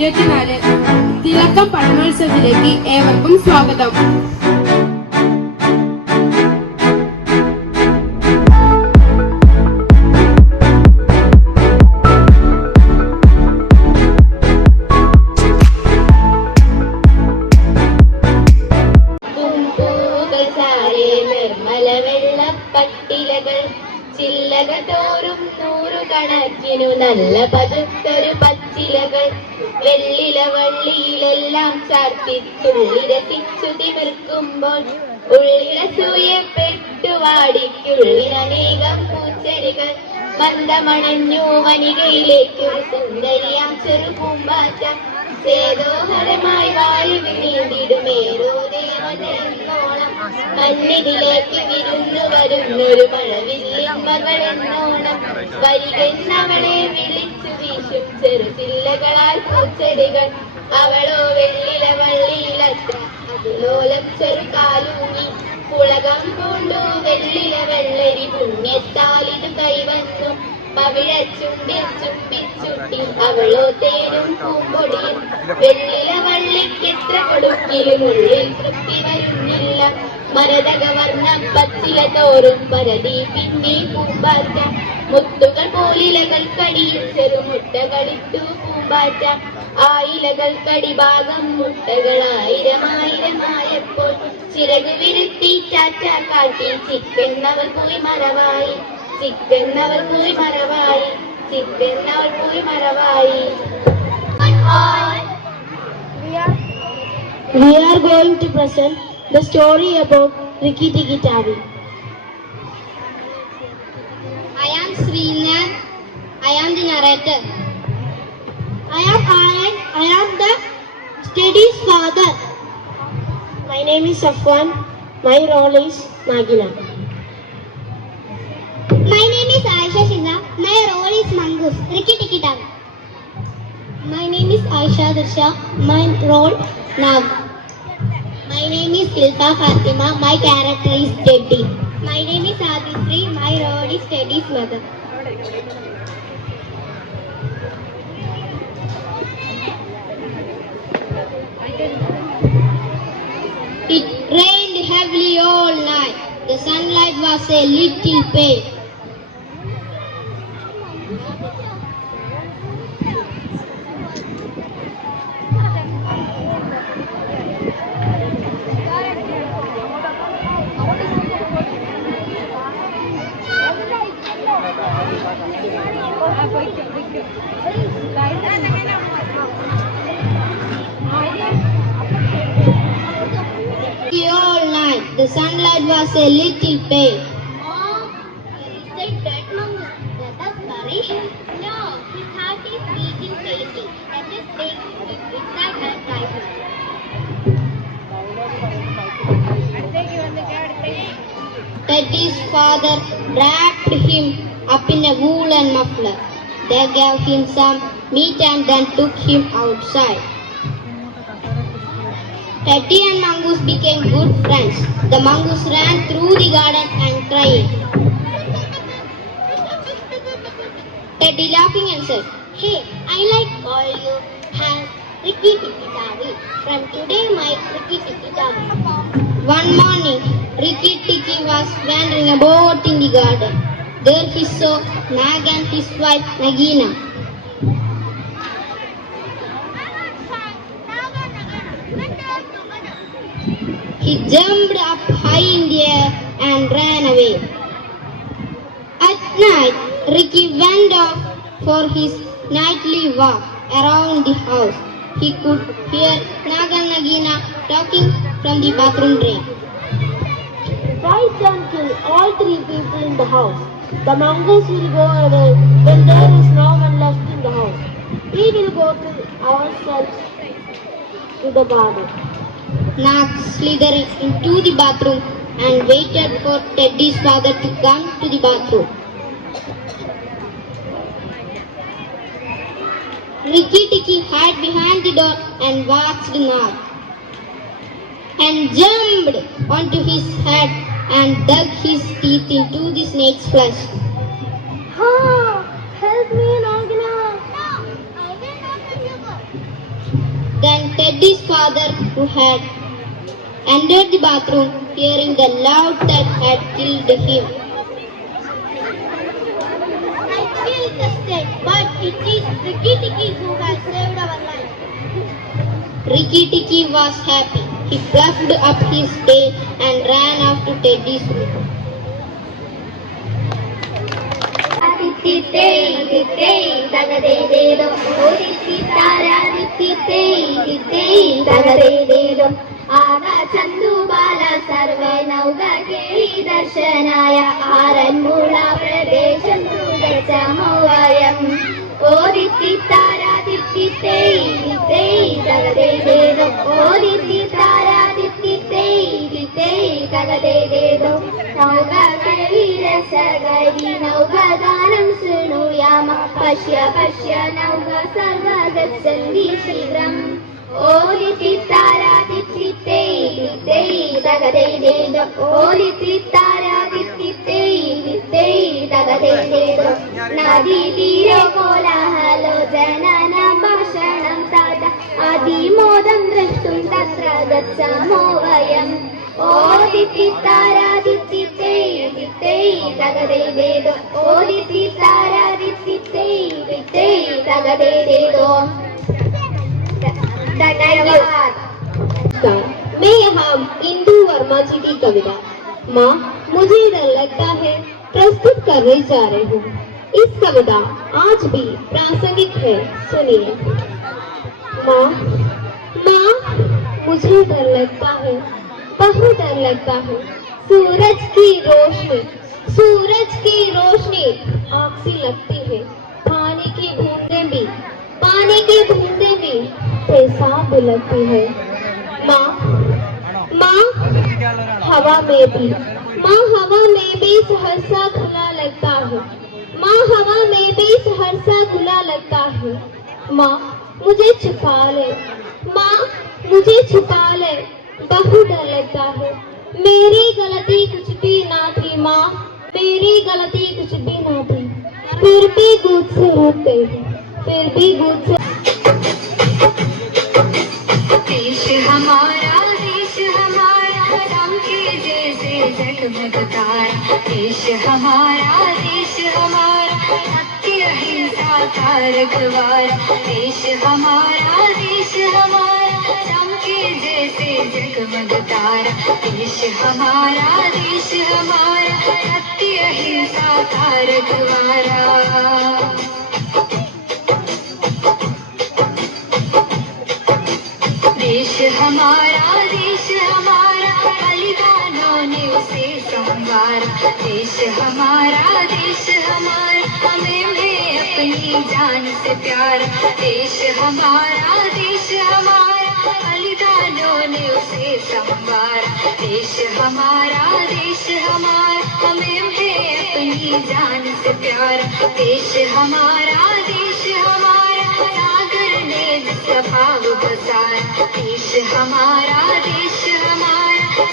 2024 തിളക്കം പഠനോത്സവത്തിലേക്ക് ഏവർക്കും സ്വാഗതം. ചില്ലകൾ തോറും നൂറുകണക്കിനു നല്ല പതുത്തൊരു പച്ചിലകൾ വെള്ളില വള്ളിയിലെല്ലാം ചാർത്തി തുള്ളി രസിച്ചു തിമിർക്കുമ്പോൾ ഉള്ളിലസൂയപ്പെട്ടു വാടിക്കുള്ളിലനേകം പൂച്ചെടികൾ മന്ദമണഞ്ഞു വനികയിലേക്കൊരു സുന്ദരിയാം ചെറുപൂമ്പാറ്റ ചേതോഹരമായി വായുവിൽ നീണ്ടിടുമേറോ ദേവതയെന്നോണം മഞ്ഞിതിലേക്ക് വിരുന്നു വരുന്നൊരു മഴവില്ലിൻ മകളെന്നോണം വരികെന്നവളെ വിളിച്ചു വീശും ചെറുചില്ലകളാൽ പൂച്ചെടികൾ അവളോ വെള്ളില വള്ളിയിലത്ര അതിലോലം ചെറുകാലൂങ്ങി പുളകം പൂണ്ടു വെള്ളില വെള്ളരി പുണ്യത്താലിതു കൈവന്നു പവിഴച്ചുണ്ടിൽ ചുംബിച്ചുട്ടി അവളോ തേനും പൂമ്പൊടിയും വെള്ളില വള്ളിക്കെത്ര കൊടുക്കിലും ഉള്ളിൽ തൃപ്തി വരുന്നില്ല മരതക വർണ്ണ പച്ചില തോറും പരതി പിന്നെ പൂമ്പാറ്റ മുത്തുകൾ പോലിലകൾ കടിയിൽ ചെറുമുട്ടകളിട്ടു പൂമ്പാറ്റ ആ ഇലകൾ കടിഭാഗം മുട്ടകളായിരമായിരമായപ്പോൾ ചിറകു വിരുത്തി ചാച്ച കാട്ടി ചിക്കെന്നവർ പോയി മറവായി ചിക്കെന്നവർ പോയി മറവായി ചിക്കെന്നവർ പോയി മറവായി. We are going to present the story about Rikki Tikki Tavi. I am Srinath. I am the narrator. I am Ayan. I am the study's father. My name is Safwan. My role is Nagina. My name is Aisha Shinda. My role is Mangus. Rikki Tikki Tavi. My name is Aisha Dirsha. My role Nag. My name is Ilka Fatima. My character is Teddy. My name is Adisri. My role is Teddy's mother. It rained heavily all night. The sunlight was a little pale. All night, the sunlight was a little pale. Mom, there is a dead mongoose. Let us bury him. No, his heart is beating crazy. Let us take him inside and try him. Teddy's father wrapped him up in a woolen muffler. They gave him some meat and then took him outside. Teddy and Mongoose became good friends. The mongoose ran through the garden and cried. Teddy laughing and said, Hey, I like call you as Rikki Tikki Tavi. From today, my Rikki Tikki Tavi. One morning, Rikki Tikki was wandering about in the garden. There he saw Nag and his wife Nagina. He jumped up high in the air and ran away. At night, Rikki went off for his nightly walk around the house. He could hear Nag and Nagina talking from the bathroom drain. Fight and kill all three people in the house. The mongoose will go away when there is no one left in the house. We will go to ourselves to the garden. Nag slithered into the bathroom and waited for Teddy's father to come to the bathroom. Rikki Tikki hid behind the door and watched Nag, and jumped onto his head and dug his teeth into the snake's flesh. Ah, help me, Nagina. No, I will not let you go. Then Teddy's father, who had entered the bathroom, hearing the loud thud, had killed him. I killed the snake, but it is Ricky Ticky who has saved our life. Ricky Tikki was happy. He fluffed up his tail and ran after Teddy's room. ಆಗ ಚಂದು ಬಾಲ ಸರ್ವ ನೌಗ ಕೇಳಿ ದರ್ಶನಾಯ ಆರನ್ಮೂಳ ಪ್ರದೇಶ ಸಮವಯಂ ಓದಿತ್ತಿ ತಾರಾದಿತ್ತಿ ತಗದೇದೇದೋ ಓದಿತ್ತಿ ತಾರಾದಿತ್ತಿ ತಗದೇದೇದೋ ನೌಗ ಕೇಳಿ ರಸಗರಿ ನೌಗ ಗಾನಂ ಶೃಣುಯಾಮ ಪಶ್ಯ ಪಶ್ಯ ನೌಗ ಸರ್ವ ಗಚ್ಚಂದಿ ಶೀಘ್ರಂ ಓದಿತ್ತಿ ತಾರಾದಿತ್ತಿ ತಗದೇದೇದೋ ಓದಿತ್ತಿ ತಾರಾದಿತ್ತಿ ತಗದೇದೇದೋ ನದಿ ತೀರೆ ಕೋಲಾಹಲೋ ಜನನ ಭಾಷಣಂ ತಾತ ಆದಿಮೋದಂ द्रष्टुं तत्र गच्छामो वयम् ಓದಿತ್ತಿ ತಾರಾದಿತ್ತಿ ತಗದೇದೇದೋ ಓದಿತ್ತಿ ತಾರಾದಿತ್ತಿ ತಗದೇದೇದೋ धन्यवाद। मैं यहाँ इंदु वर्मा जी की कविता माँ मुझे डर लगता है प्रस्तुत करने जा रही हूँ। इस कविता आज भी प्रासंगिक है, सुनिए। माँ मुझे डर लगता है, बहुत डर लगता है। सूरज की रोशनी आँख सी लगती है। पानी की बूंदें भी पेशाब भी लगती है। माँ हवा में भी सहरसा खुला लगता है। माँ मुझे छुपा ले, बहुत डर लगता है। मेरी गलती कुछ भी ना थी माँ, फिर भी गूंज से रूठ गई, देश हमारा राम के जैसे जगमग तारा। देश हमारा सत्य अहिंसा का रखवाला। देश हमारा राम के जैसे जगमग तारा। देश हमारा सत्य अहिंसा का रखवाला। देश हमारा बलिदानों ने उसे संवारा। देश हमारा हमें है अपनी जान से प्यारा। देश हमारा बलिदानों ने उसे संवारा। देश हमारा हमें है अपनी जान से प्यारा। देश हमारा सागर ने जिसका भाव बसाया। देश हमारा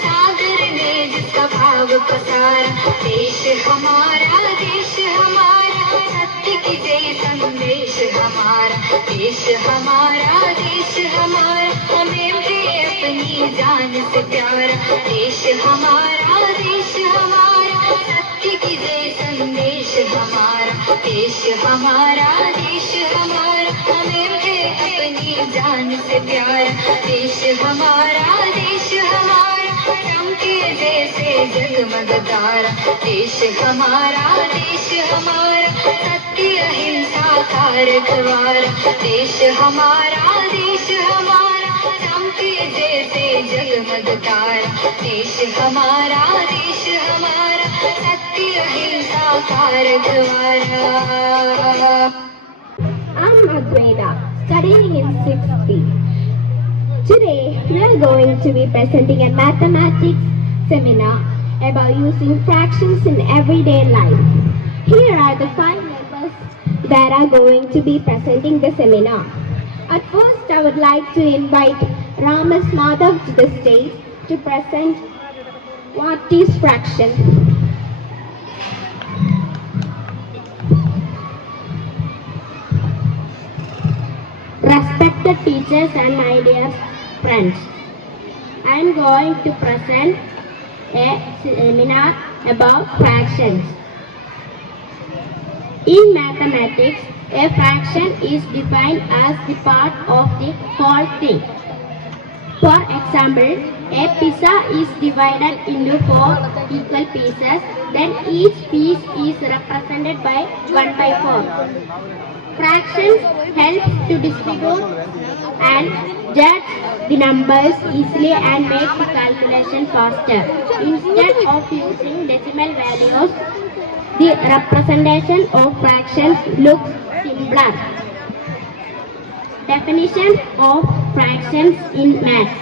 सागर ने जिसका भाव बसाया। देश हमारा सत्य की जय संदेश हमारा। देश हमारा हमें है अपनी जान से प्यारा। देश हमारा सत्य की जय संदेश हमारा। देश हमारा हमें है अपनी जान से प्यारा। देश हमारा राम के जैसे जगमग तारा। देश हमारा सत्य अहिंसा का रखवाला। देश हमारा राम के जैसे जगमग तारा। देश हमारा सत्य अहिंसा का रखवाला। I'm Adwaina, studying in 6th B. Today, we are going to be presenting a mathematics seminar about using fractions in everyday life. Here are the 5 members that are going to be presenting the seminar. At first, I would like to invite Ramas Madhav to the stage to present what is fraction. Respected Respected teachers and my dear friends, I am going to present a seminar about fractions. In mathematics, a fraction is defined as the part of the whole thing. For example, a pizza is divided into 4 equal pieces, then each piece is represented by 1 by 4. Fractions help to distribute and judge the numbers easily and make the calculation faster. Instead of using decimal values, the representation of fractions looks simpler. Definition of fractions in maths.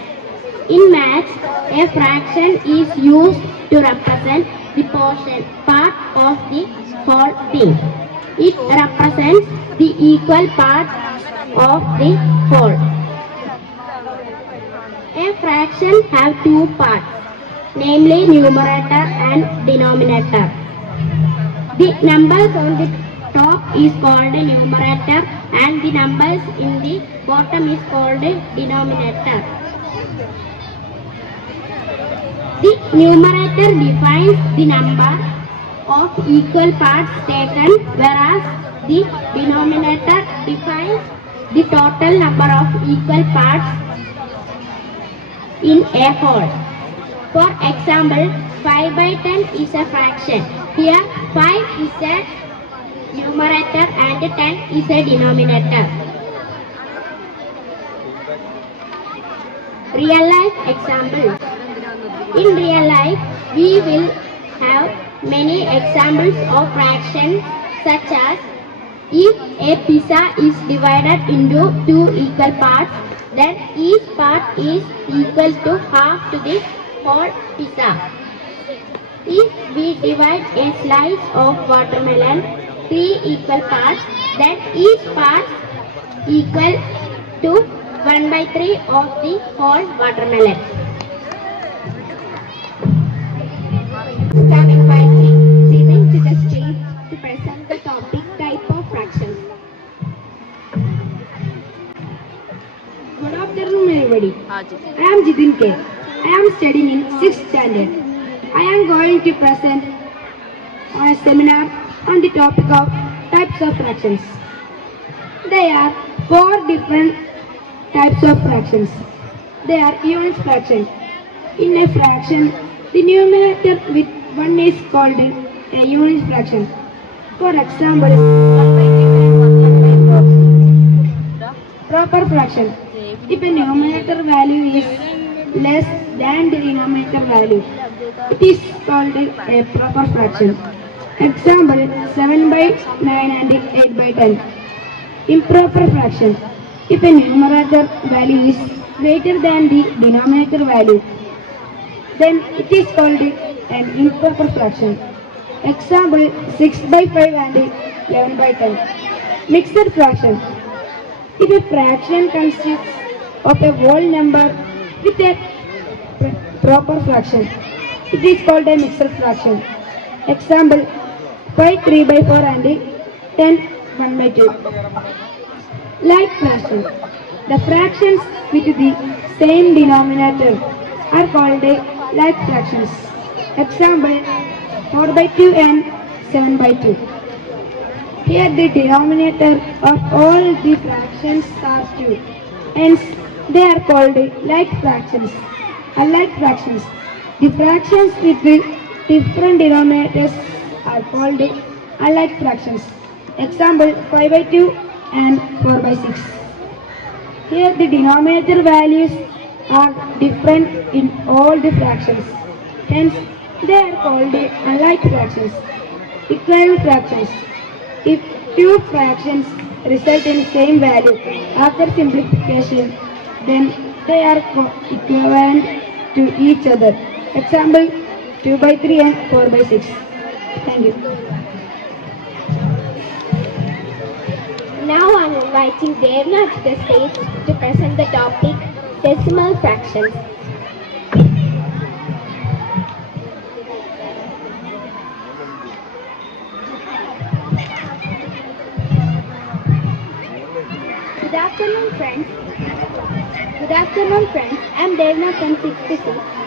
In maths, a fraction is used to represent the part of the whole thing. It represents the equal parts of the whole. A fraction have two parts, namely numerator and denominator. The numbers on the top is called numerator and the numbers in the bottom is called denominator. The numerator defines the number of equal parts taken, whereas the denominator defines the total number of equal parts in a whole. For example, 5 by 10 is a fraction. Here 5 is a numerator and 10 is a denominator. Real life examples. In real life, we will have many examples of fractions such as if a pizza is divided into 2 equal parts, then each part is equal to half to the whole pizza. If we divide a slice of watermelon 3 equal parts, then each part equal to 1 by 3 of the whole watermelon. Can invite Jitin to the stage to present the topic type of fractions. Good afternoon, everybody. I am Jitin K. I am studying in 6th standard. I am going to present on a seminar on the topic of types of fractions. There are 4 different types of fractions. They are unit fraction. In a fraction, the numerator with 1 is called a unit fraction. For example, 1 by 2 and 1 by 4. Proper fraction. If a numerator value is less than the denominator value, it is called a proper fraction. Example, 7 by 9 and 8 by 10. Improper fraction. If a numerator value is greater than the denominator value, then it is called an improper fraction. Example, 6 by 5 and 11 by 10. Mixed fraction. If a fraction consists of a whole number with a proper fraction, it is called a mixed fraction. Example, 5 3 by 4 and 10 1 by 2. Like fraction. The fractions with the same denominator are called like fractions. Example, 4 by 2 and 7 by 2. Here the denominator of all the fractions are 2. Hence, they are called like fractions. Unlike fractions, the fractions with the different denominators are called unlike fractions. Example, 5 by 2 and 4 by 6. Here the denominator values are different in all the fractions. Hence, they are called unlike fractions. Equivalent fractions. If two fractions result in same value after simplification, then they are equivalent to each other. Example, 2 by 3 and 4 by 6. Thank you. Now I am inviting Devna to the stage to present the topic decimal fractions. Good afternoon, friends. Good afternoon, friends. I'm Devna from 6th C.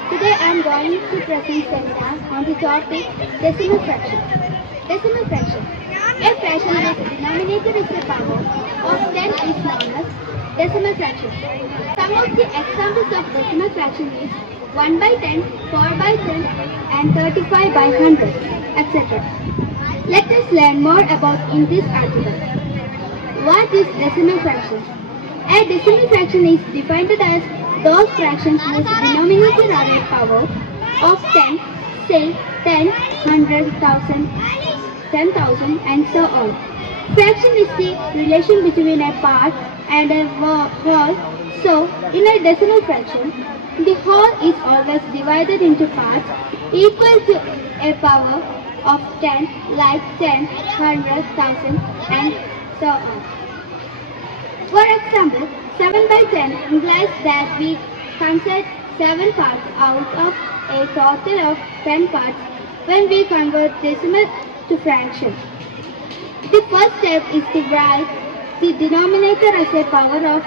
Today I'm going to present seminar on the topic decimal fraction. Decimal fraction. A fraction whose denominator is the power of 10 is known as decimal fraction. Some of the examples of decimal fraction is 1 by 10, 4 by 10, and 35 by 100, etc. Let us learn more about in this article. What is decimal fraction? A decimal fraction is defined as those fractions whose denominator are a power of 10, say 10, 100, 1000, 10,000 and so on. Fraction is the relation between a part and a whole. So, in a decimal fraction, the whole is always divided into parts equal to a power of 10, like 10, 100, 1000 and so on. For example, 7 by 10 implies that we consider 7 parts out of a total of 10 parts when we convert decimal to fraction. The first step is to write the denominator as a power of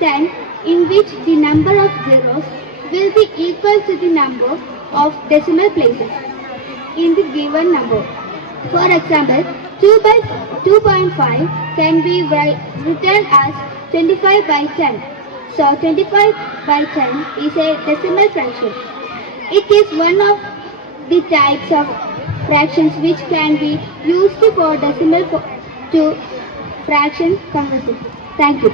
10 in which the number of zeros will be equal to the number of decimal places in the given number. For example, 2 by 2.5 can be written as 25 by 10. So 25 by 10 is a decimal fraction. It is one of the types of fractions which can be used for decimal to fraction conversion. Thank you.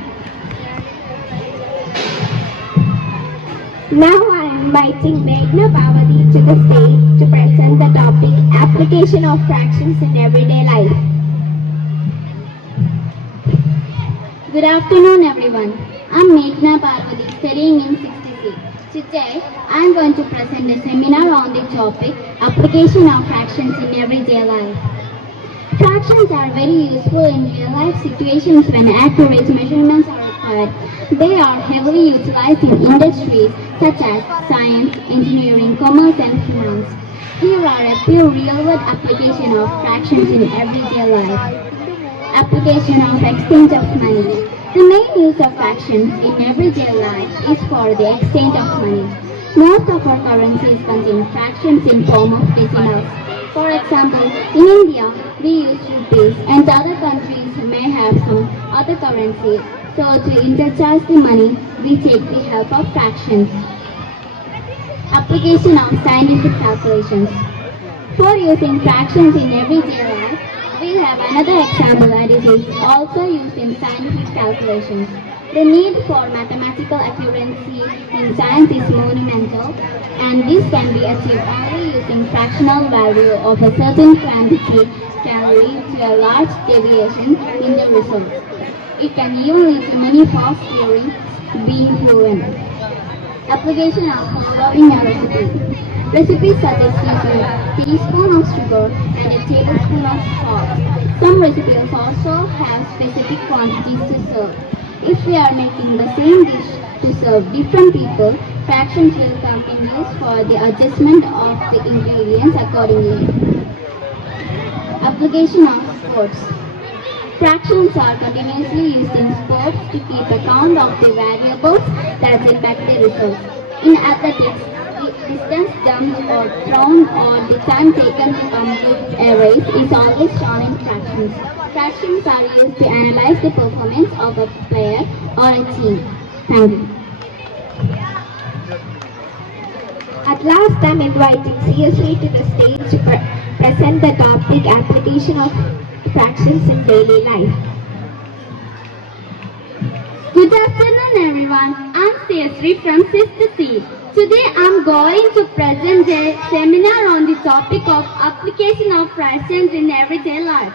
Now I am inviting Meghna Bhavati to the stage to present the topic application of fractions in everyday life. Good afternoon everyone. I'm Meghna Parvati studying in 6th C. Today I am going to present a seminar on the topic application of fractions in everyday life. Fractions are very useful in real life situations when accurate measurements are required. They are heavily utilized in industries such as science, engineering, commerce and finance. Here are a few real-world applications of fractions in everyday life. Application of exchange of money. The main use of fractions in everyday life is for the exchange of money. Most of our currencies contain fractions in form of decimals. For example, in India, we use rupees and other countries may have some other currency. So to interchange the money, we take the help of fractions. Application of scientific calculations. For using fractions in everyday life, we have another example that it is also used in scientific calculations. The need for mathematical accuracy in science is monumental, and this can be achieved only using fractional value of a certain quantity can lead to a large deviation in the result. It can even lead to many false theories being proven. Application of following a recipe. Recipes suggest using a teaspoon of sugar and a tablespoon of salt. Some recipes also have specific quantities to serve. If we are making the same dish to serve different people, fractions will come in use for the adjustment of the ingredients accordingly. Application of sports. Fractions are continuously used in sports to keep account of the variables that impact the result. In athletics, the distance jumped or thrown or the time taken to complete a race is always shown in fractions. Fractions are used to analyze the performance of a player or a team. Thank you. At last, I am inviting CSV to the stage to present the topic application of fractions in daily life. Good afternoon everyone. I'm CSV from 6th C. Today I'm going to present a seminar on the topic of application of fractions in everyday life.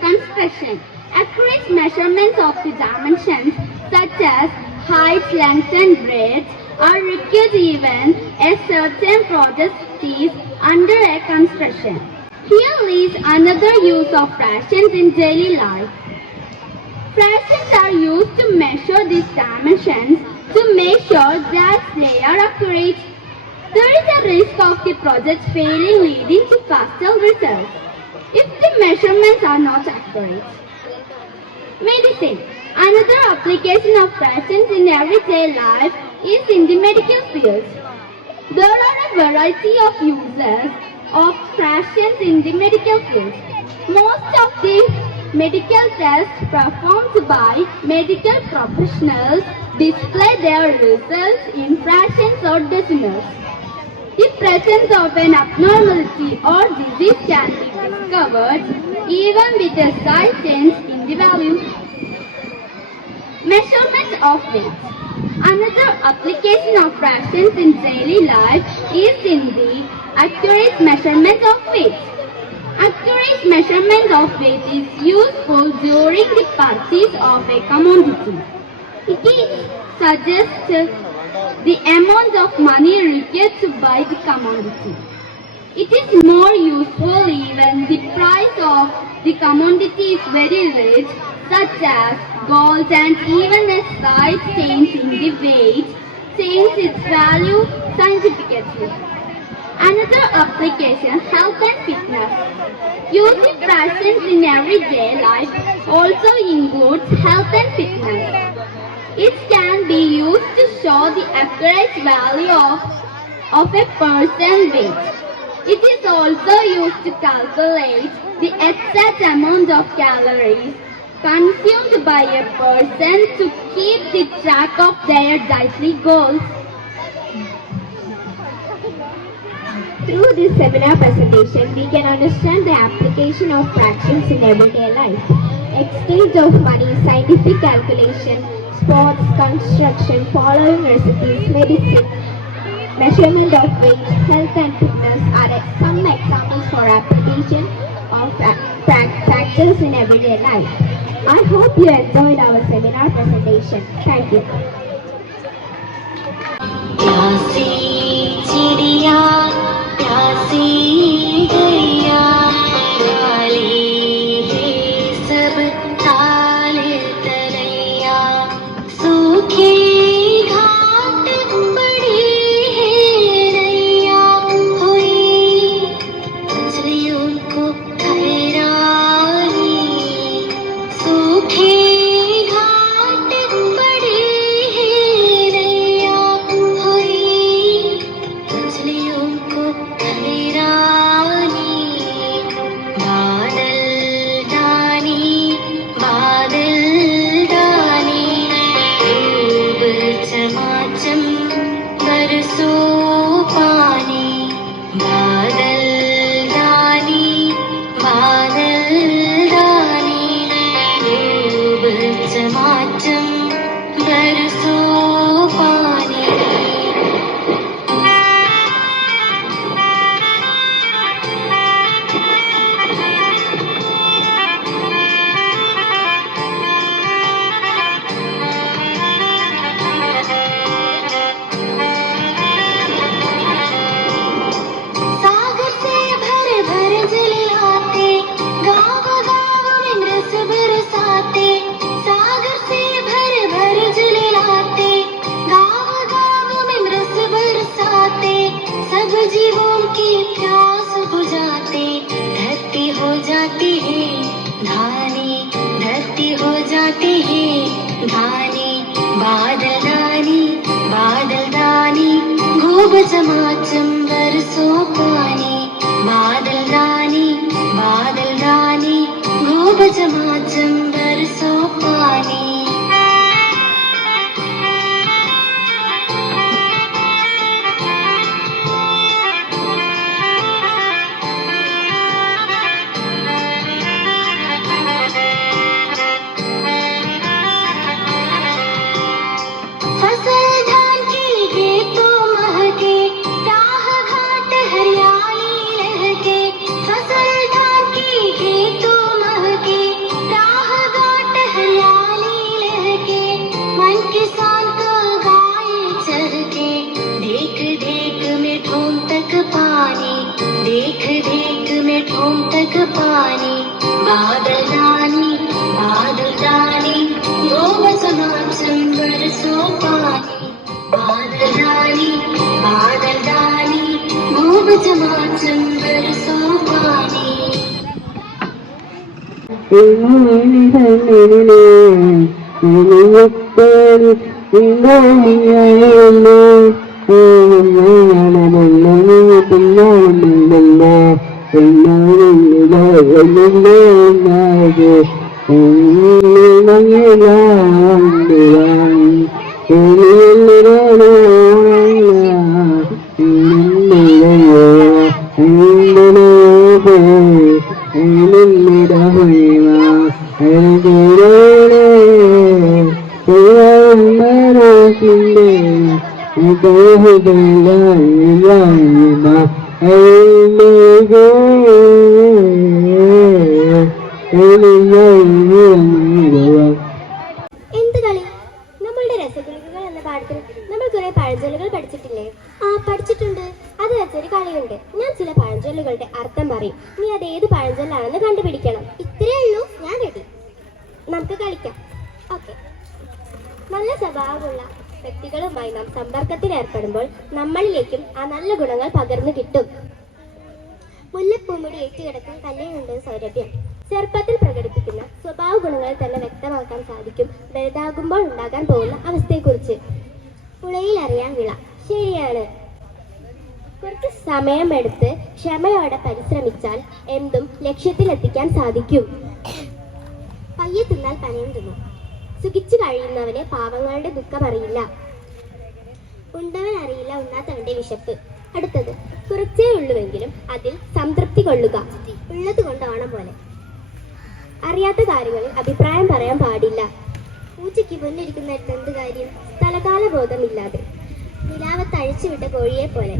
Construction. Accurate measurements of the dimensions such as height, length and breadth are required even a certain project is under a construction. Here is another use of fractions in daily life. Fractions are used to measure these dimensions to make sure that they are accurate. There is a risk of the project failing leading to faster results if the measurements are not accurate. Medicine. Another application of fractions in everyday life is in the medical field. There are a variety of uses of fractions in the medical field. Most of the medical tests performed by medical professionals display their results in fractions or decimals. The presence of an abnormality or disease can be discovered even with a slight change in the value. Measurement of weight. Another application of fractions in daily life is in the accurate measurement of weight. Accurate measurement of weight is useful during the purchase of a commodity. It suggests the amount of money required to buy the commodity. It is more useful even the price of the commodity is very rich, such as gold, and even a slight change in the weight changes its value scientifically. Another application, health and fitness. Using fractions in everyday life also includes health and fitness. It can be used to show the accurate value of a person's weight. It is also used to calculate the exact amount of calories consumed by a person to keep the track of their dietary goals. Through this seminar presentation, we can understand the application of fractions in everyday life. Exchange of money, scientific calculation, sports, construction, following recipes, medicine, measurement of weight, health and fitness are some examples for application of factors in everyday life. I hope you enjoyed our seminar presentation. Thank you. प्यासी चिड़िया प्यासी गैया डाली है सब ताल तलैया सूखी घाट पड़ी है नैया हुई मछलियों को हैरानी सूखी घाट पड़ी है नैया हुई मछलियों को हैरानी बादल डानी खूब चमाचम बरसो पानी बादल डानी खूब चमाचम बरसो पानी सागर से भर भर जल आते गाँव गाँव में रस बरसाते सागर से भर भर जल आते गाँव गाँव में रस बरसाते सब जीवों की प्यास बुझाते धरती हो जाती है धानी धरती हो जाती है धानी बादल दानी खूब चमाचम बरसो पानी बादल दानी खूब चमाचम बरसो पानी फसल धान की खेतों महके राह घाट हरियाली लहके फसल धान की खेतों महके राह घाट हरियाली लहके मन किसान का गाय चर के देख देख में ठोम तक पानी देख देख में ठोम तक पानी बादल दानी खूब चमाचम बरसो पानी बादल दानी खूब चमाचम बरसो पानी എന്ത് കളി? നമ്മളുടെ രസഗുളികകൾ എന്ന പാഠത്തിൽ നമ്മൾ കുറെ പഴഞ്ചൊല്ലുകൾ പഠിച്ചിട്ടില്ലേ? ആ, പഠിച്ചിട്ടുണ്ട്. അത് വെച്ചൊരു കളിയുണ്ട്. ഞാൻ ചില പഴഞ്ചൊല്ലുകളുടെ അർത്ഥം പറയും. നീ അത് ഏത് പഴഞ്ചൊല്ലാണെന്ന് കണ്ടുപിടിക്കണം. ഇത്രയേ ഉള്ളൂ. ഞാൻ റെഡി. നമുക്ക് കളിക്കാം. ഓക്കെ. നല്ല സ്വഭാവമുള്ള വ്യക്തികളുമായി നാം സമ്പർക്കത്തിൽ ഏർപ്പെടുമ്പോൾ നമ്മളിലേക്കും ആ നല്ല ഗുണങ്ങൾ പകർന്നു കിട്ടും. മുല്ലപ്പൂമുടി ഏറ്റുകിടക്കാൻ കല്ലിനുണ്ട് സൗരഭ്യം. ചെറുപ്പത്തിൽ പ്രകടിപ്പിക്കുന്ന സ്വഭാവ ഗുണങ്ങൾ തന്നെ വ്യക്തമാക്കാൻ സാധിക്കും വലുതാകുമ്പോൾ ഉണ്ടാകാൻ പോകുന്ന അവസ്ഥയെക്കുറിച്ച്. പുഴയിൽ അറിയാൻ വിള. ശരിയാണ്. കുറച്ച് സമയമെടുത്ത് ക്ഷമയോടെ പരിശ്രമിച്ചാൽ എന്തും ലക്ഷ്യത്തിലെത്തിക്കാൻ സാധിക്കും. പയ്യെ തിന്നാൽ പനയും തിന്നും. സുഖിച്ചു കഴിയുന്നവന് പാവങ്ങളുടെ ദുഃഖം അറിയില്ല. ഉണ്ടവൻ അറിയില്ല ഉണ്ണാത്തവന്റെ വിശപ്പ്. അടുത്തത്, കുറച്ചേ ഉള്ളുവെങ്കിലും അതിൽ സംതൃപ്തി കൊള്ളുക. ഉള്ളത് കൊണ്ട് ഓണം പോലെ. അറിയാത്ത കാര്യങ്ങളിൽ അഭിപ്രായം പറയാൻ പാടില്ല. പൂച്ചയ്ക്ക് പൊന്നിരിക്കുന്നിടത്ത് എന്ത് കാര്യം? സ്ഥലകാല ബോധമില്ലാതെ. നിലാവത്ത് അഴിച്ചുവിട്ട കോഴിയെ പോലെ.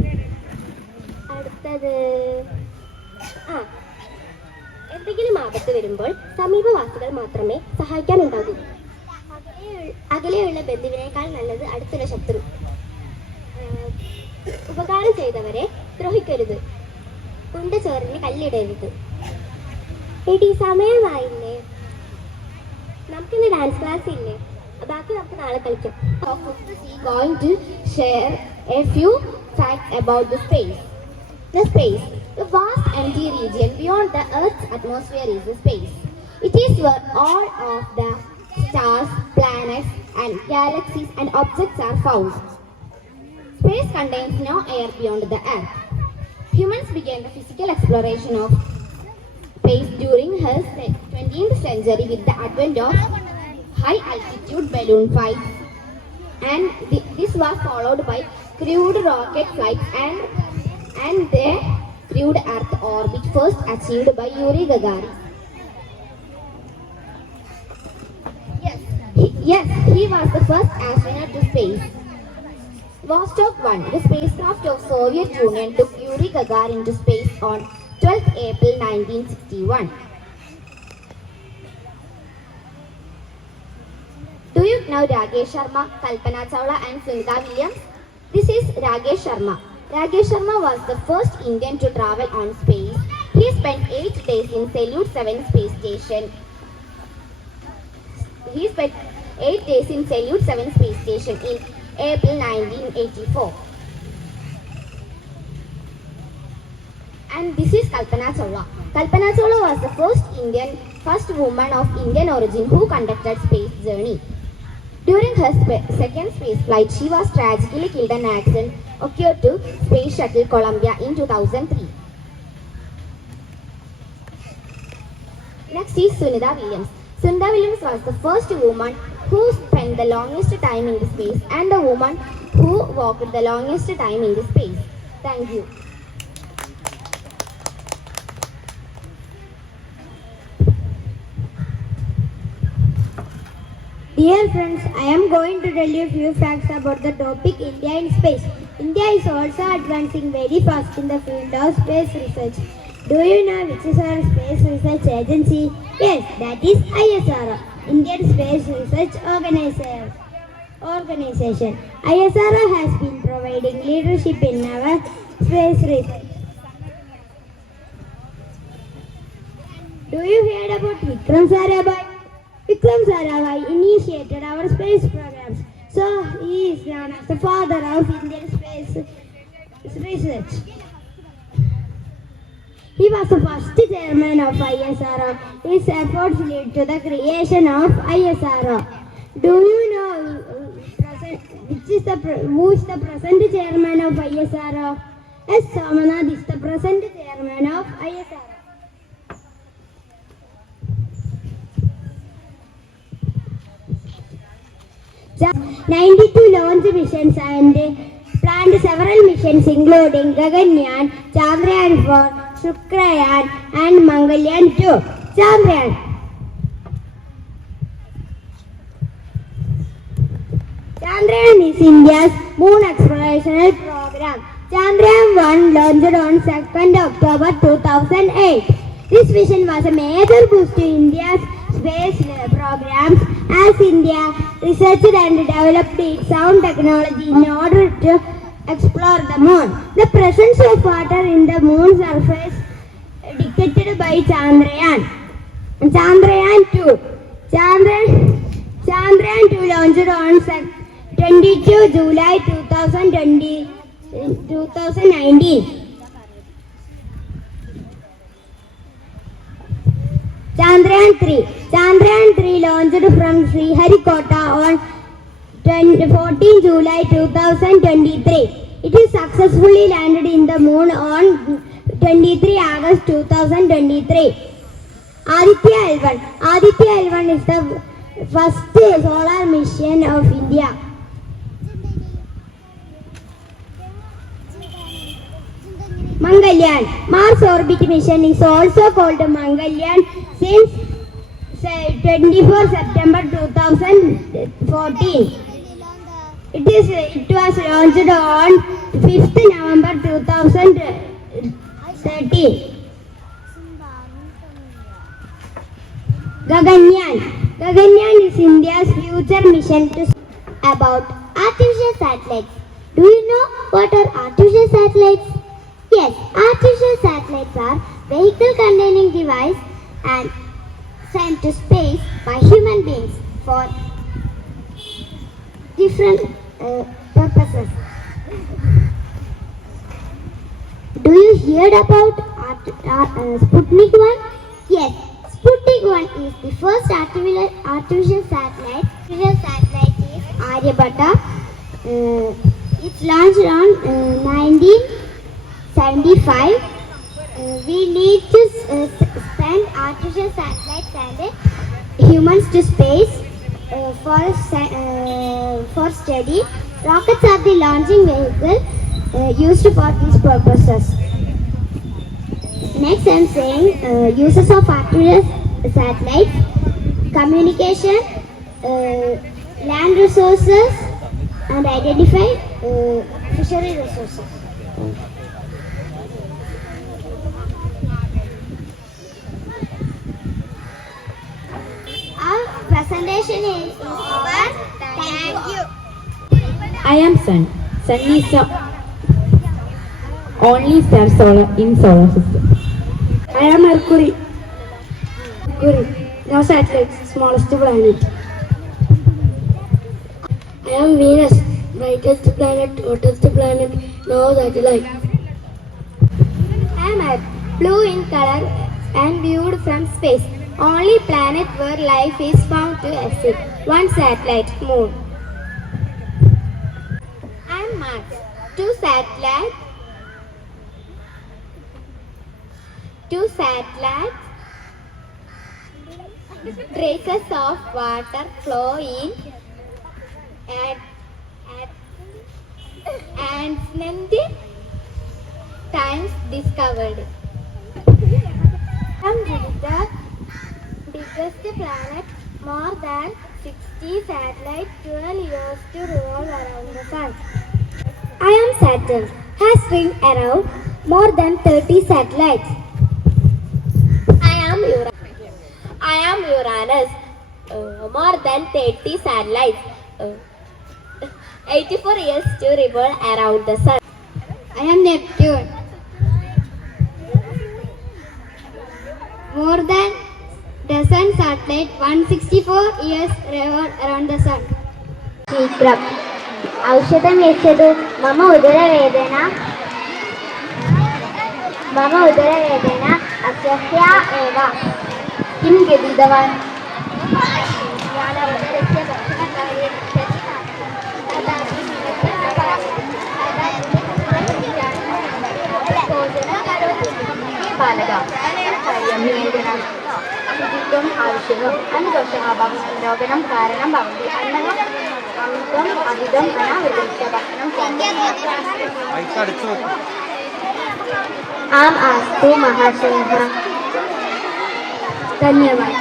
അടുത്തത്, എന്തെങ്കിലും ആപത്ത് വരുമ്പോൾ സമീപവാസികൾ മാത്രമേ സഹായിക്കാനുണ്ടാകൂ. അകലെയുള്ള ബന്ധുവിനേക്കാൾ നല്ലത് അടുത്തുള്ള ശത്രു. ഉപകാരം ചെയ്തവരെ ദ്രോഹിക്കരുത്. ഉണ്ട ചോറിന് കല്ലിടരുത്. എടി, സമയമായില്ലേ? നമുക്കിന്ന് ഡാൻസ് ക്ലാസ് ഇല്ലേ? ബാക്കി നമുക്ക് നാളെ കളിക്കാം. Going to share a few facts about the space. The space, the vast empty region beyond the Earth's atmosphere, is the space. It is where all of the stars, planets, and galaxies and objects are found. Space contains no air beyond the Earth. Humans began the physical exploration of space during the 20th century with the advent of high-altitude balloon flights, and this was followed by crewed rocket flights and the crewed Earth orbit first achieved by Yuri Gagarin. Yes, he was the first astronaut to space. Vostok 1, the spacecraft of Soviet Union, took Yuri Gagarin to space on 12th April 1961. Do you know Rakesh Sharma, Kalpana Chawla and Sunita Williams? This is Rakesh Sharma. Rakesh Sharma was the first Indian to travel on space. He spent 8 days in Salyut 7 space station. He spent 8 days in Salyut 7 space station in April 1984. And this is Kalpana Chawla. Kalpana Chawla was the first woman of Indian origin who conducted space journey. During her second space flight, she was tragically killed in an accident occurred to Space Shuttle Columbia in 2003. Next is Sunita Williams. Sunita Williams was the first woman who spent the longest time in the space and the woman who walked the longest time in the space. Thank you. Dear friends, I am going to tell you a few facts about the topic India in space. India is also advancing very fast in the field of space research. Do you know which is our space research agency? Yes, that is ISRO, Indian Space Research Organization. ISRO has been providing leadership in our space research. Do you hear about Vikram Sarabhai? Vikram Sarabhai initiated our space programs, so he is known as the father of Indian space research. He was the first chairman of ISRO. His efforts led to the creation of ISRO. Do you know who is the present chairman of ISRO? S. Somanath is the present chairman of ISRO. 92 launch missions and planned several missions including Gaganyaan, Chandrayaan-4, Shukrayaan and Mangalyaan-2. Chandrayaan is India's moon exploration program. Chandrayaan-1 launched on 2nd October 2008. This mission was a major boost to India's space programs as India researched and developed its own technology in order to explore the moon. The presence of water in the moon's surface detected by Chandrayaan. Chandrayaan-2 launched on 22 July 2019. Chandrayaan-3 launched from Sriharikota on 14 July 2023. It is successfully landed in the moon on 23 August 2023. Aditya L1 is the first solar mission of India. Mangalyaan. Mars orbit mission is also called Mangalyaan since 24 September 2014. It was launched on 5th November 2013. Gaganyaan is India's future mission to About artificial satellites. Do you know what are artificial satellites? Yes, artificial satellites are vehicle containing device and sent to space by human beings for different purposes. Do you hear about Sputnik 1? Yes, Sputnik 1 is the first artificial satellite. Artificial satellite is Aryabhatta. It's launched on 1975. We need to send artificial satellites and humans to space for study. Rockets are the launching vehicle used for these purposes. Next, I am saying uses of artificial satellites: communication, land resources, and identify fishery resources. Our presentation is over. Thank you. I am Sun. Sun is the only star in solar system. I am Mercury. No satellites, smallest planet. I am Venus, brightest planet, hottest planet, no satellite. I am Earth, blue in color and viewed from space. Only planet where life is found to exist. One satellite, Moon. I am Mars, two satellites, traces of water flow in ancient times discovered. From Jupiter, biggest planet, more than 60 satellites, 12 years to revolve around the sun. I am Saturn, has ring around more than 30 satellites. I am Uranus, more than 30 satellites, 84 years to revolve around the sun. I am Neptune, more than dozen satellites, 164 years revolve around the sun. Shikram. औषधं यच्छतु मम उदरवेदना असह्या एव किं गदितवान् ബാലക നിയന്ത്രണം ശുചിത്വം ആവശ്യകം അനുദോഷാഭാവലോകനം കാരണം ഭവതി അന്നകം അമിതം അധികം അനാവൃതിച്ച ഭക്ഷണം आम आस्तु महाशयः धन्यवाद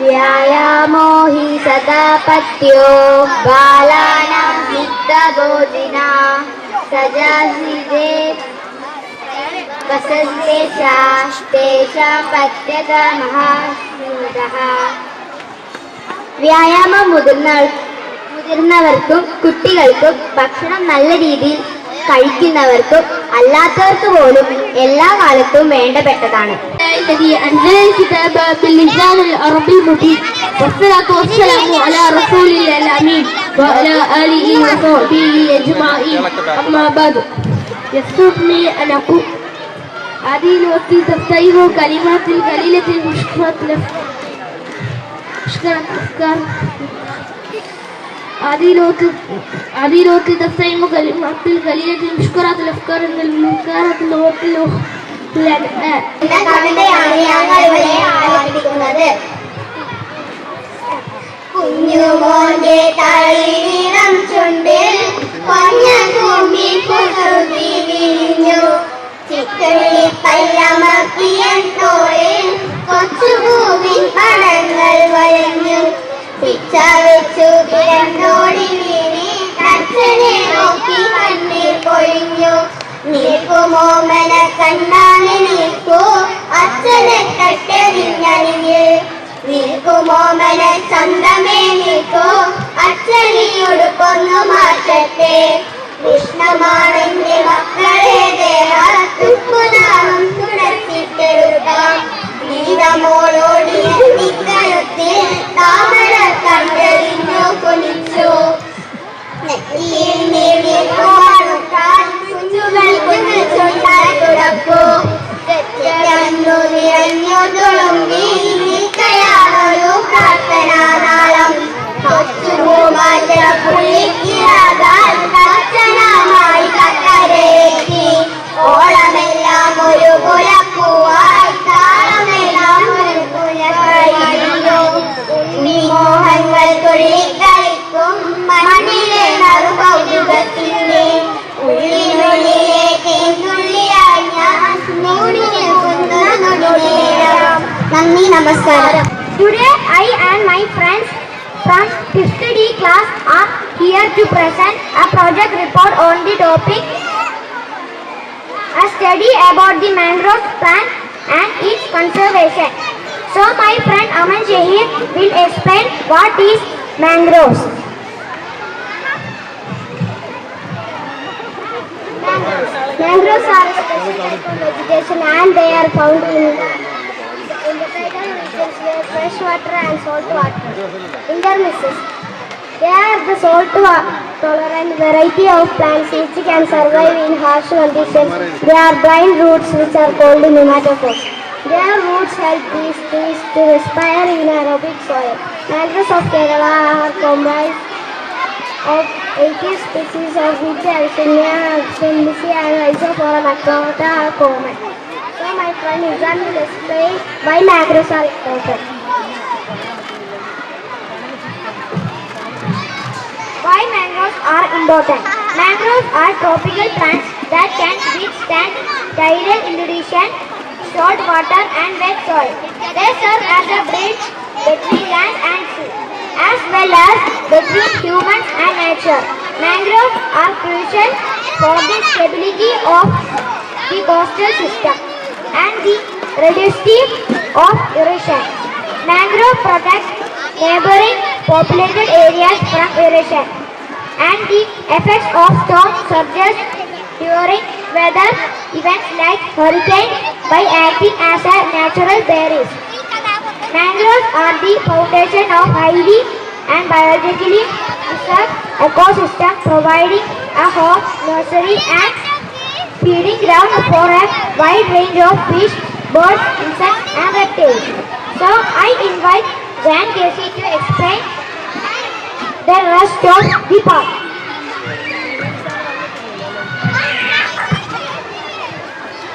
व्यायामो हि सदा पत्यो बालानां हितबोधिना सजासिदे वसन्ते तेषां पत्यगमः स्मृतः വ്യായാമം മുതിർന്നവർക്കും കുട്ടികൾക്കും ഭക്ഷണം നല്ല രീതിയിൽ കഴിക്കുന്നവർക്കും അല്ലാത്തവർക്ക് പോലും എല്ലാ കാലത്തും വേണ്ടപ്പെട്ടതാണ്. عديلوت تفهم كلمات القليلة مشكرات الأفكار المنكرات اللغات കുഞ്ഞുമോന്റെ തളിരിളം ചുണ്ടിൽ കൊഞ്ഞൂമി കുസൃതി വിരിഞ്ഞു ചിക്കള്ളി പല്ലമക്കിയൻ തോളിൽ കൊച്ചുഭൂമിൻ പടങ്ങൾ വരഞ്ഞു പിച്ച വെച്ചു കിടന്നോടി വീണി അച്ഛനെ നോക്കി കണ്ണീർ പൊഴിഞ്ഞു നിൽക്കുമോ മന കണ്ണാനെ നിൽക്കൂ അച്ഛനെ കട്ടെറിഞ്ഞണിഞ്ഞ് നിൽക്കുമോ മന സ്വന്തമേ നിൽക്കൂ അച്ഛനിയൊടുക്കൊന്നു മാറ്റട്ടെ കൃഷ്ണമാണെന്റെ മക്കളെ ദേഹത്തുക്കുനാമം തുടച്ചിട്ടെടുക്കാം ഗീതമോളോടി കഴുത്തിൽ താമര കണ്ടെറിഞ്ഞു കുനിച്ചു നെറ്റിയിൽ നേടിയാൽ കുഞ്ഞുകൾക്ക് ചൊല്ലാതുടക്കൂ തെറ്റന്നു നിറഞ്ഞു തുളുമ്പി നിൽക്കയാണൊരു പ്രാർത്ഥനാനാളം കൊച്ചുമാറ്റ പുള്ളിക്കിരാകാൻ കർശനമായി കട്ടരേറ്റി ഓളമെല്ലാം ഒരു കുലപ്പൂവായി താളമെല്ലാം ഒരു കുലക്കഴിഞ്ഞു ഉണ്ണിമോഹങ്ങൾ തുള്ളിക്കളിക്കും മണ്ണിലെ നറുകൗതുകത്തിന്റെ ഉള്ളിനുള്ളിലേക്ക് തുള്ളിയായി ഞാൻ മൂടി നിൽക്കുന്ന നൊടിനേരം. നന്ദി, നമസ്കാരം. Today I and my friends from 5th D class are here to present a project report on the topic a study about the mangrove plant and its conservation. So my friend Aman Shahir will explain what is mangroves. Mangroves are a special type of vegetation and they are found in the tidal regions where fresh water and salt water intermixes. They are the salt-tolerant variety of plants which can survive in harsh conditions. They are blind roots which are called nematophores. Their roots help these trees to respire in aerobic soil. Mangroves of Kerala are comprised of 80 species of which Alcinia, Axenbisi and Rhizophora macrota are common. So my friend Izan will explain why mangroves are important. Why mangroves are important? Mangroves are tropical plants that can withstand tidal inundation, salt water and wet soil. They serve as a bridge between land and sea, as well as between humans and nature. Mangroves are crucial for the stability of the coastal system and the reductive of erosion. Mangrove protects neighboring populated areas from erosion and the effects of storm surges during weather events like hurricanes by acting as a natural barrier. Mangroves are the foundation of highly and biologically preserved ecosystem, providing a home, nursery and feeding ground for a wide range of fish, birds, insects and reptiles. So I invite Jan Casey to explain the rest of the park.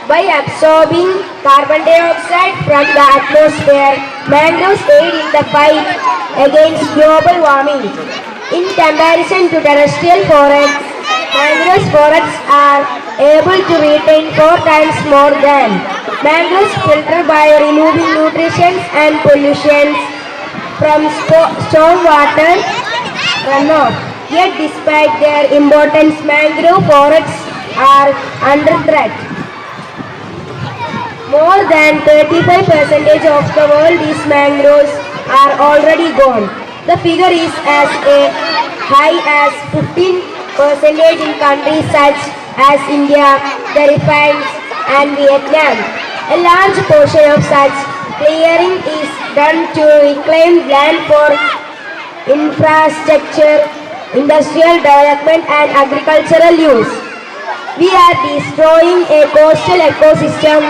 By absorbing carbon dioxide from the atmosphere, mangroves aid in the fight against global warming. In comparison to terrestrial forests, mangrove forests are able to retain 4 times more than. Mangroves filter by removing nutrients and pollutions from stormwater runoff. Yet despite their importance, mangrove forests are under threat. More than 35% of the world's mangroves are already gone. The figure is as high as 15% in countries such as India, the Philippines and Vietnam. A large portion of such clearing is done to reclaim land for infrastructure, industrial development and agricultural use. We are destroying a coastal ecosystem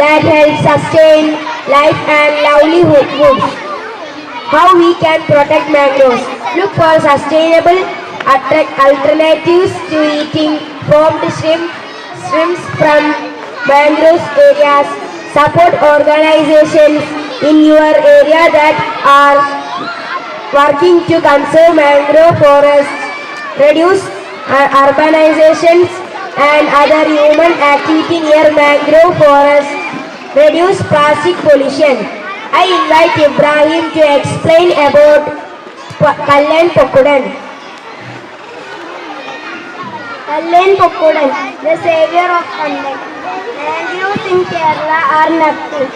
that helps sustain life and livelihoods. How we can protect mangroves? Look for sustainable alternatives to eating farmed shrimps from mangrove areas. Support organizations in your area that are working to conserve mangrove forests, reduce urbanizations and other human activity near mangrove forests, reduce plastic pollution. I invite Ibrahim to explain about Kallan Pokkudan. Kallan Pokkudan, the savior of Kallan. Mangroves in Kerala are nothing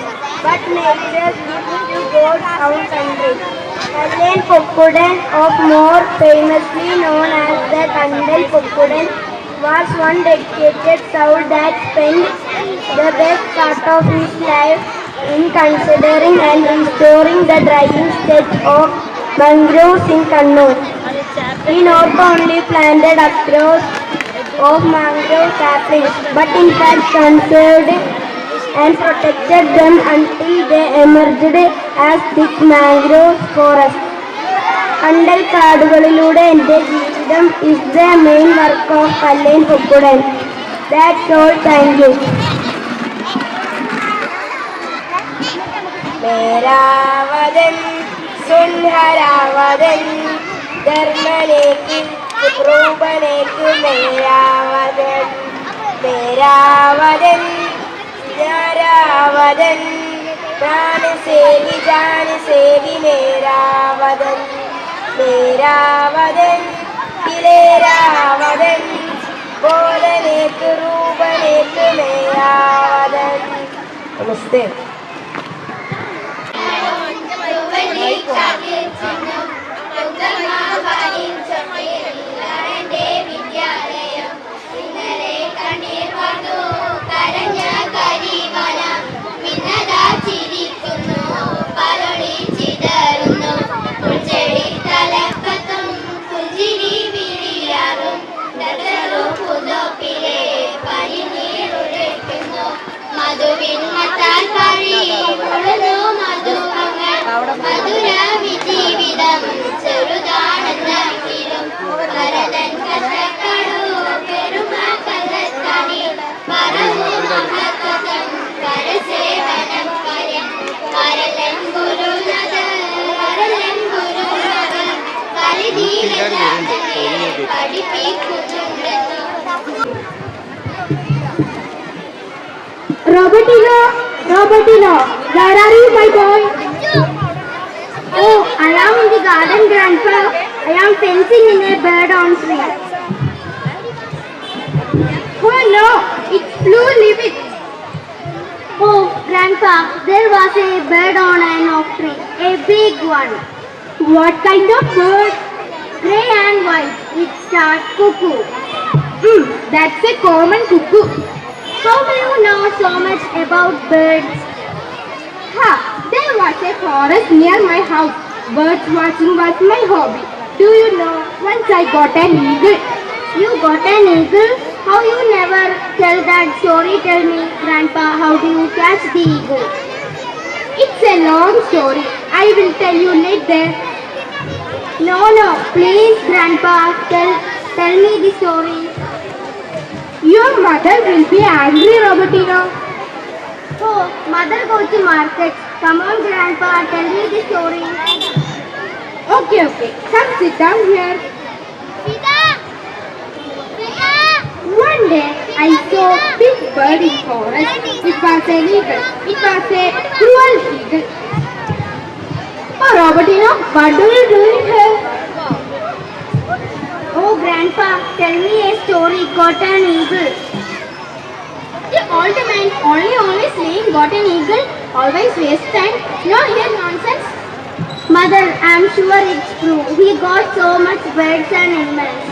but nature's gift to God's own country. Kallan Pokkudan, of more famously known as the Kandal Pokkudan, was one dedicated soul that spent the best part of his life in considering and restoring the drying state of mangroves in Kannur. He not only planted across of mangrove saplings, but in fact conserved and protected them until they emerged as thick mangrove forests. കണ്ടൽ കാടുകളിലൂടെ എൻ്റെ ജീവിതം is the main work of Kallan Pokkudan. That's all. Thank you. मेरा वदन सुनहरा वदन धर्मने की रूबने की मेरा वदन प्यारा वदन प्राण से भी जान से भी मेरा वदन दिलेरा वदन बोलने की रूबने की मेरा वदन. नमस्ते. Robertino, where are you, my boy? Oh, I am in the garden, Grandpa. I am fencing in a bird on tree. Oh no, it flew leave it. Oh, Grandpa, there was a bird on an oak tree, a big one. What kind of bird? Grey and white, it starts cuckoo. That's a common cuckoo. How do you know so much about birds? There was a forest near my house. Birds watching was my hobby. Do you know, once I got an eagle. You got an eagle? How you never tell that story? Tell me, Grandpa, how do you catch the eagle? It's a long story. I will tell you later. No, please, Grandpa, tell me the story. Your mother will be angry, Robertino. Oh, mother goes to market. Come on, Grandpa, tell me the story. Okay. Come sit down here. One day, I saw a big bird in forest. It was an eagle. It was a cruel eagle. Oh, Robertino, what do you do here? Oh, Grandpa, tell me a story. Got an eagle. The old man only saying got an eagle. Always waste time. No here nonsense. Mother, I'm sure it's true. We got so much birds and animals.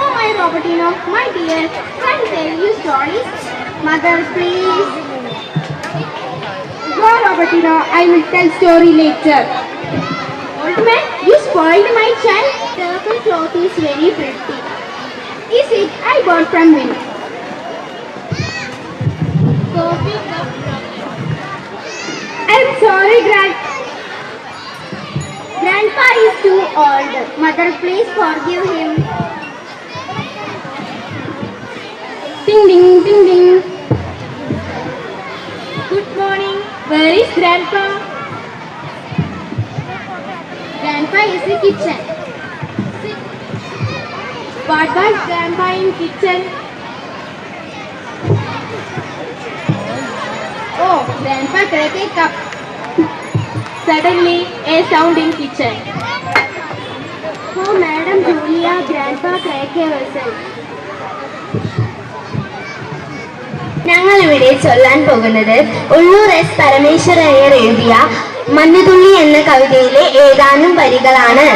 Oh my Robertino, my dear, can I tell you stories? Mother, please. Go Robertino, I will tell story later. Old man, you spoiled my child. Purple cloth is very pretty. Is it? I bought from him. I'm sorry, Grandpa is too old. Mother, please forgive him. Ding ding. Good morning. Where is Grandpa? Grandpa is in kitchen. Sit. What was Grandpa in kitchen? Oh, Grandpa crack a cup. Suddenly, a sound in kitchen. Oh, Madam Julia, Grandpa crack a vessel. ഞങ്ങളിവിടെ ചൊല്ലാൻ പോകുന്നത് Ulloor S Parameswara Iyer എഴുതിയ മഞ്ഞുതുള്ളി എന്ന കവിതയിലെ ഏതാനും വരികളാണ്.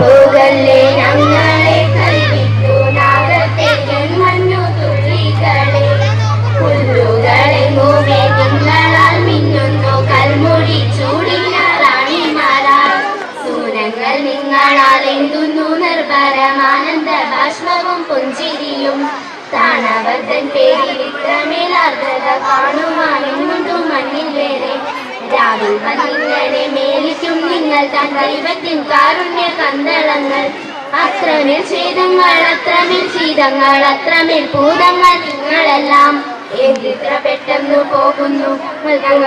പോകല്ലേ ഞങ്ങളെ കൈവിട്ടു നാഗത്തേക്കൻ മഞ്ഞുതുള്ളികളെ, പുല്ലുകളെ മൂവി നിങ്ങളാൽ മിന്നുന്നു കൽമുടി ചൂടിന റാണിമാരാൽ, സൂരങ്ങൾ നിങ്ങളാൽ എന്തുന്നു നിർഭരമാനന്ദ ബാഷ്പവും പുഞ്ചിരിയും, താണവർദ്ധൻ പേരിൽ ഇത്രമേലാർദ്രത കാണുവാനെങ്ങും മണ്ണിൽ വേറെ, രാവിൽ വന്നിങ്ങനെ മേലിക്കും നിങ്ങൾ താൻ ദൈവത്തിൻ കാരുണ്യ കന്തളങ്ങൾ, അത്രമേൽ ഛേദങ്ങൾ അത്രമേൽ ശീതങ്ങൾ അത്രമേൽ ഭൂതങ്ങൾ നിങ്ങളെല്ലാം എന്തിത്ര പെട്ടെന്നു പോകുന്നു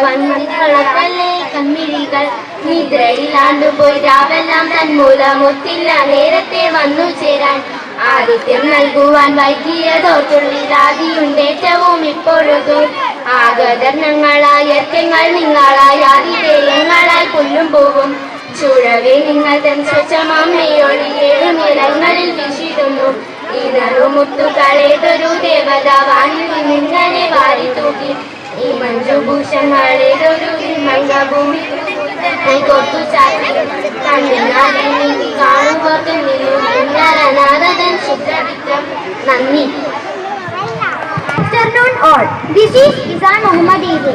വന്നികളല്ലേ കമ്മിഴികൾ, നിദ്രയിലാണ്ടുപോയി രാവെല്ലാം തന്മൂലമൊത്തില്ല നേരത്തെ വന്നു ചേരാൻ, ആതിഥ്യം നൽകുവാൻ വൈകിയതോർത്തുള്ളിലാതിയുണ്ടേറ്റവും ഇപ്പോഴതും, ആഗതർ ഞങ്ങളായ എർക്കങ്ങൾ നിങ്ങളായ ആതിഥേയങ്ങളായി പുല്ലും പോവും, ചുഴവേ നിങ്ങൾ തൻ സ്വച്ഛമാമ്മയൊഴി ഏഴുനിലങ്ങളിൽ വീശിടുന്നു, ഈ നറുമുത്തുകളേതൊരു ദേവത വാനിൽ നിങ്ങനെ വാരി തൂക്കി, ഈ മഞ്ജുഭൂഷങ്ങളേതൊരു മംഗഭൂമി കൊത്തു ചാറ്റി, കണ്ണിനാലെ നീതി കാണുമ്പോർത്ത് നിന്നു നിങ്ങളനാഥൻ ശുദ്ധവിക്രം. നന്ദി. Afternoon all. This is Izan Muhammad Eid.